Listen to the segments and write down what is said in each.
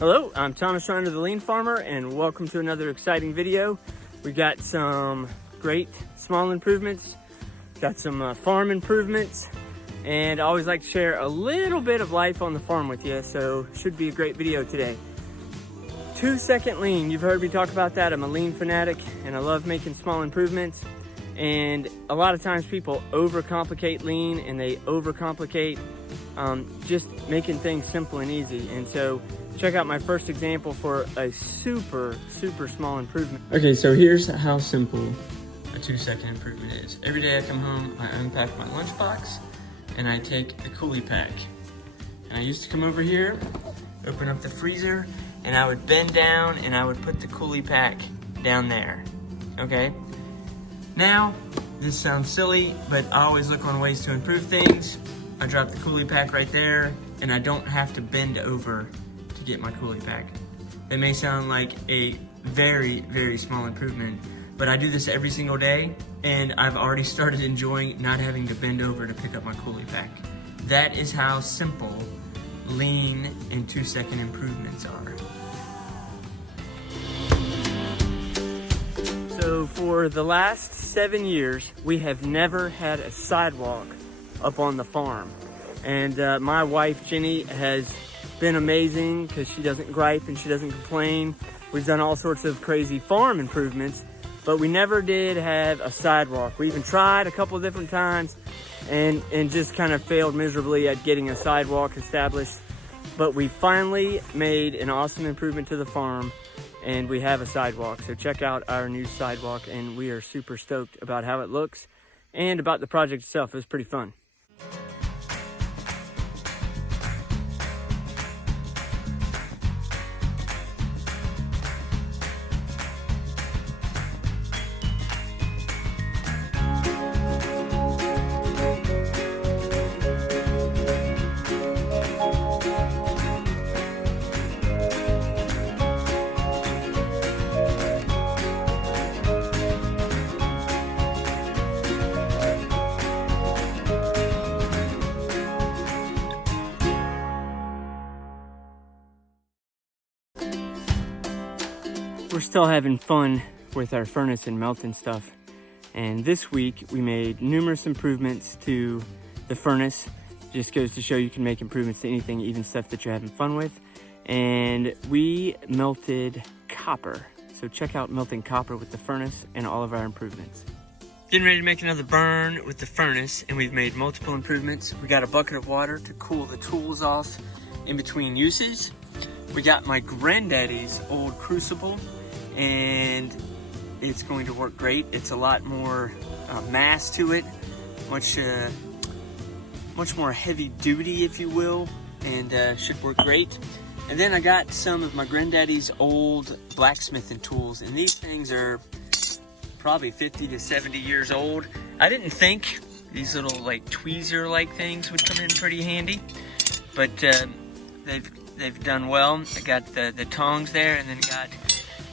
Hello, I'm Thomas Shiner, the Lean Farmer, and welcome to another exciting video. We got some great small improvements, got some farm improvements, and I always like to share a little bit of life on the farm with you, so should be a great video today. 2-second lean, you've heard me talk about that. I'm a lean fanatic and I love making small improvements. And a lot of times people overcomplicate lean and they overcomplicate just making things simple and easy. And so check out my first example for a super small improvement. Okay, so here's how simple a 2-second improvement is. Every day I come home, I unpack my lunchbox and I take the coolie pack. And I used to come over here, open up the freezer, and I would bend down and I would put the coolie pack down there, okay? Now, this sounds silly, but I always look on ways to improve things. I drop the coolie pack right there, and I don't have to bend over to get my coolie pack. It may sound like a very small improvement, but I do this every single day, and I've already started enjoying not having to bend over to pick up my coolie pack. That is how simple lean and 2-second improvements are. So for the last 7 years, we have never had a sidewalk up on the farm. And my wife, Jenny, has been amazing because she doesn't gripe and she doesn't complain. We've done all sorts of crazy farm improvements, but we never did have a sidewalk. We even tried a couple of different times and just kind of failed miserably at getting a sidewalk established. But we finally made an awesome improvement to the farm, and we have a sidewalk. So check out our new sidewalk, and we are super stoked about how it looks and about the project itself. It was pretty fun. We're still having fun with our furnace and melting stuff. And this week we made numerous improvements to the furnace. Just goes to show you can make improvements to anything, even stuff that you're having fun with. And we melted copper. So check out melting copper with the furnace and all of our improvements. Getting ready to make another burn with the furnace, and we've made multiple improvements. We got a bucket of water to cool the tools off in between uses. We got my granddaddy's old crucible, and it's going to work great. It's a lot more mass to it, much more heavy duty, if you will, and should work great. And then I got some of my granddaddy's old blacksmithing tools, and these things are probably 50 to 70 years old. I didn't think these little like tweezer-like things would come in pretty handy, but they've done well. I got the tongs there, and then got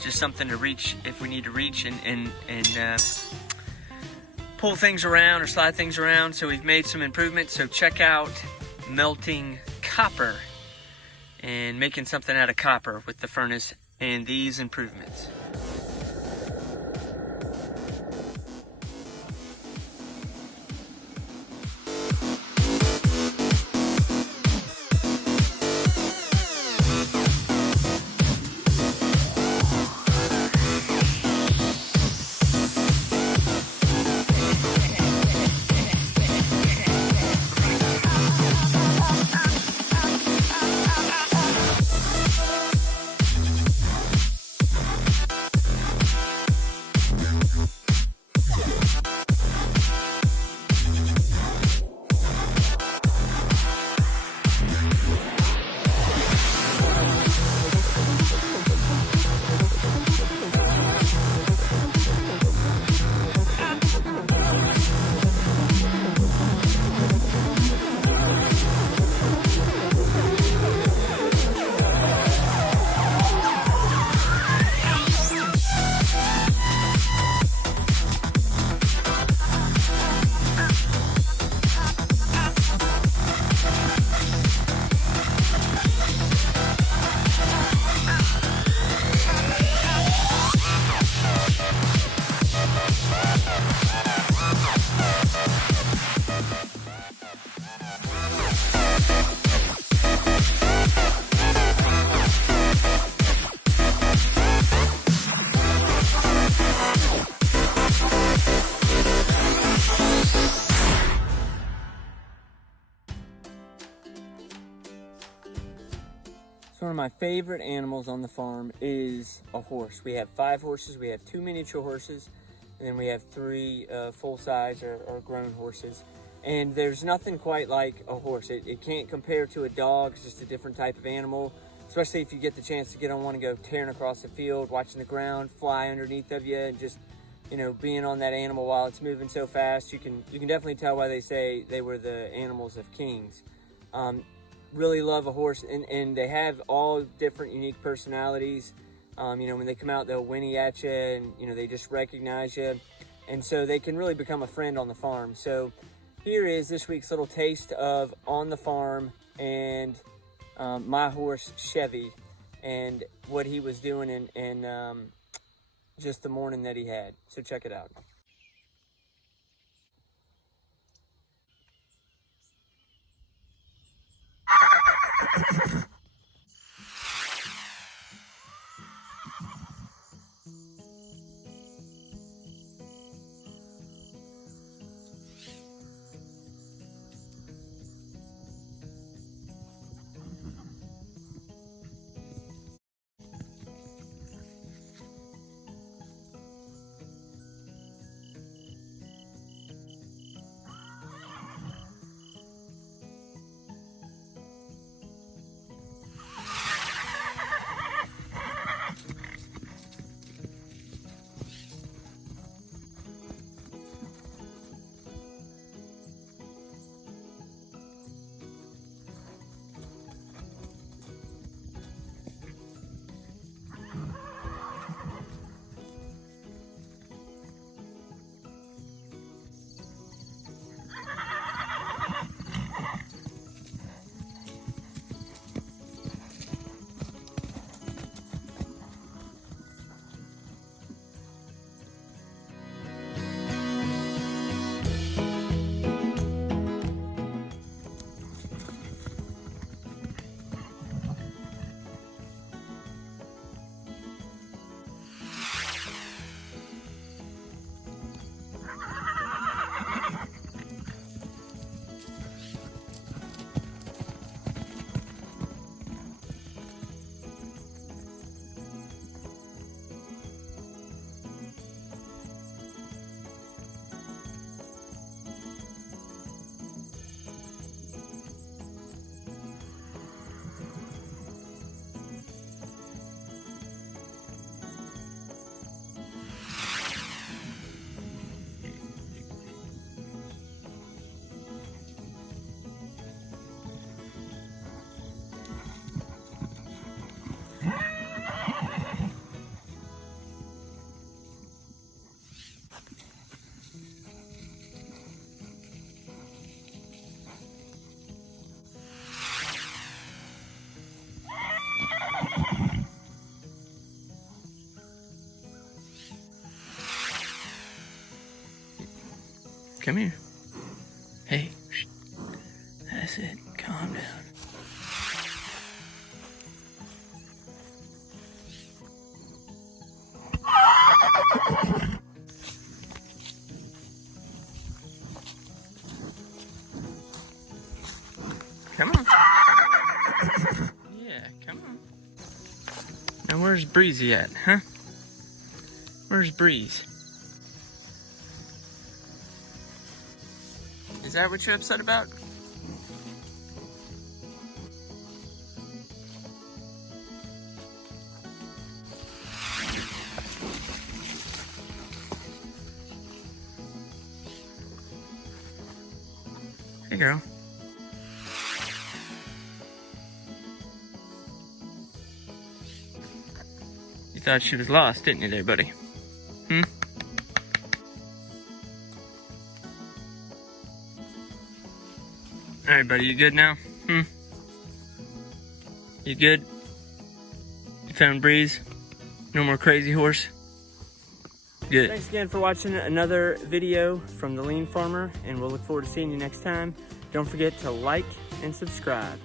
just something to reach if we need to reach and pull things around or slide things around. So we've made some improvements. So check out melting copper and making something out of copper with the furnace and these improvements. So one of my favorite animals on the farm is a horse. We have 5 horses. We have 2 miniature horses, and then we have 3 full-size or grown horses. And there's nothing quite like a horse. It can't compare to a dog. It's just a different type of animal, especially if you get the chance to get on one and go tearing across the field, watching the ground fly underneath of you, and just, you know, being on that animal while it's moving so fast. You can definitely tell why they say they were the animals of kings. Really love a horse, and they have all different unique personalities. You know, when they come out, they'll whinny at you, and, you know, they just recognize you. And so they can really become a friend on the farm. So here is this week's little taste of on the farm and my horse, Chevy, and what he was doing and just the morning that he had. So check it out. Come here. Hey, shh. That's it. Calm down. Come on. Yeah, come on. Now where's Breezy at, huh? Where's Breeze? Is that what you're upset about? Hey, girl. You thought she was lost, didn't you there, buddy? Hmm? Alright, buddy, you good now? Hmm? You good? You found Breeze? No more crazy horse? Good. Thanks again for watching another video from the Lean Farmer, and we'll look forward to seeing you next time. Don't forget to like and subscribe.